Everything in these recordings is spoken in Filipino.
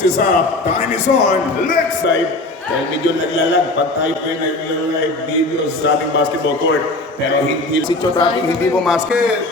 Post is up. Time is on. Let's dive. Dahil medyo naglalag pag tayo po yung nag-live video sa ating basketball court. Pero hindi si Chotaking hindi bumasket.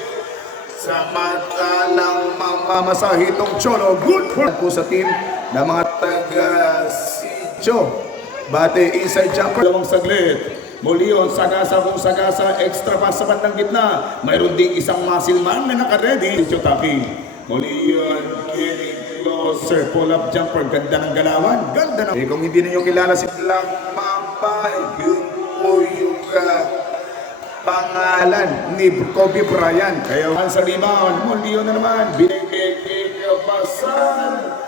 Samantalang mamamasahe itong Cholo. Good for po sa team na mga taga-Sitio. Bate inside jumper. Dalawang saglit. Mulion, sagasa kung sagasa. Extra pass sa bandang gitna. Mayroon ding isang muscle man na naka-ready. Si Chotaking. Mulion, getting closer. Pull-up jumper. Ganda ng galawan. Ganda ng... kung hindi ninyo kilala si Black Mamba, yun po yung pangalan ni Kobe Bryant. Kaya sa rebound, Mulion na naman. Binigay Basal.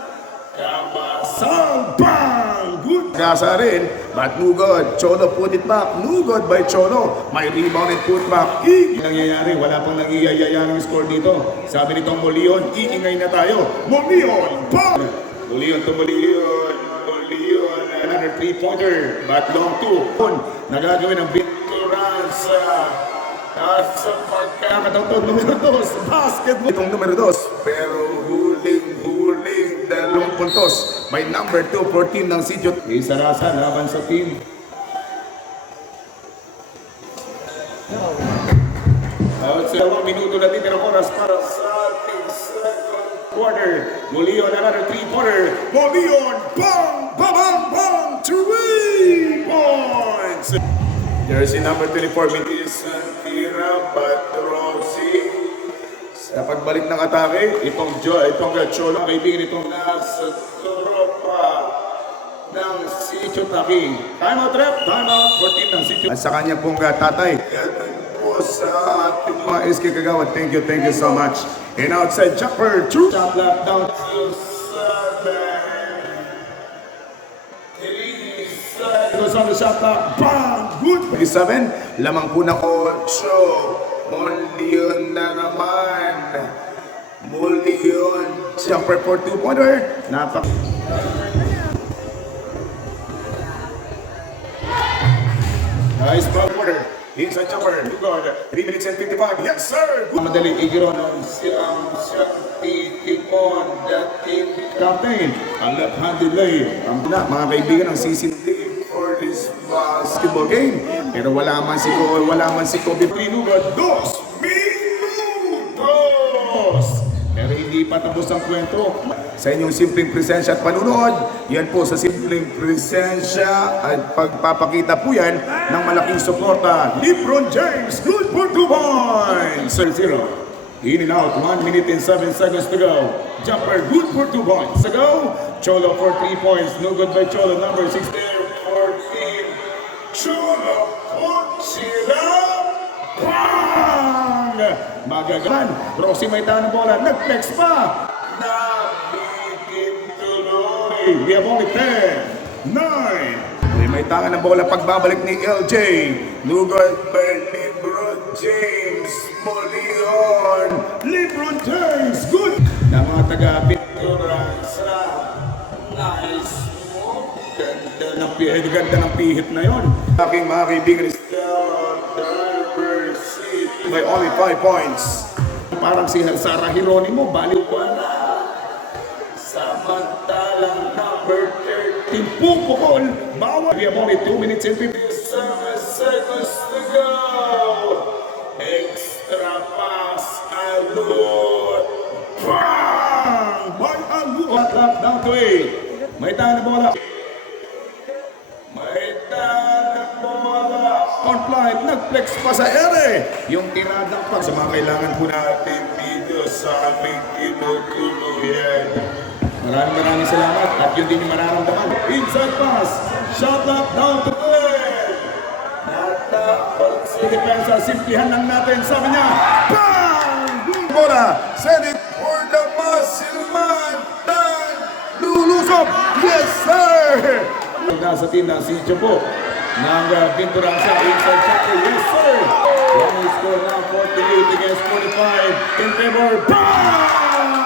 Kabasal. Bang! Good. Gasa rin. But no good. Cholo put it back. No good by Cholo. May rebound and put back. Nangyayari. Wala pang nangyayari score dito. Sabi nitong Mulion, iingay na tayo. Mulion. Bang! Mulion to Mulion. Mulion. Another 3-pointer. But long 2. Nagagawin ng Victoranza. Sa pagkakataon numero 2, basketball. Itong numero 2, pero huling 2 puntos. May number 2 for team ng Sitio. Isa-rasa laban sa team. Sa 1 minuto na titira oras para sa ating second quarter. Mulion, another 3-pointer. Mulion, bang, bang, bang, bang, 3 points. Jersey number 24, Mintis Santira Patrosi. Sa pagbalik ng atake, itong Cholo, kaibigan itong nasa tropa ng Sitio Taking. Time out rep, time out for team ng Sitio. At sa kanya pong tatay. Yan po sa ating mga SK Kagawad. Thank you so much. And outside jumper, 2. Shot left down to 7. Goes on the shot clock. Bang! Good! 7. Lamang po ng 8. Mulion na naman. Mulion. Jumper for 2-pointer. Napak. Nice ball quarter. Inside jumper. Good. 3 minutes and 55. Yes, sir! Good. Madaling igiron ng siyang titipon. Dating captain. Ang left-handed lay. Ang mga kaibigan ng CCD. This basketball game. Pero wala man si Kobe. Minugot 2 minutos. Pero hindi pa tapos ang kwento. Sa inyong simpleng presensya at panunood, yan po sa simpleng presensya at pagpapakita po yan ng malaking suporta. LeBron James, good for 2 points. 0. In and out, 1 minute and 7 seconds to go. Jumper, good for 2 points. To go. Cholo for 3 points. No good by Cholo, number 16. Cholo, sila, bang! Magagalan. Rossi may tahan ng bola. Nag-flex pa. Nabigit tuloy. We have only 10, 9. May tahan ng bola. Pagbabalik ni LJ. Lugod by LeBron James. Mulion. LeBron James. Good. Na mga taga-Victoranza. Nice. Ganda ng pihit na yon. Aking mga kaibigan is by only 5 points. Parang si Sarah Hironimo, baliw ba na? Samantalang number 13, Pupukol, bawal. We have only 2 minutes and 57 seconds to go. Extra pass, Alud. Bang! By Alud. Down to 8. May tayo na bola. On flight, nag-flex pa sa ere. Yung tiradang pa sa mga kailangan po natin video sa aming tinutuluyan. Maraming salamat at yun din yung mararamdaman. Inside pass, shot up, down to 10. Natapos si depensa, simplihan lang natin. Sabi niya, bang! Bola, send it for the muscle man. Lulusog, yes sir! Nasa team ng Sitio po ng Victoranza inside chapter, yes sir! Long score now 48 against 45 in favor. Bang!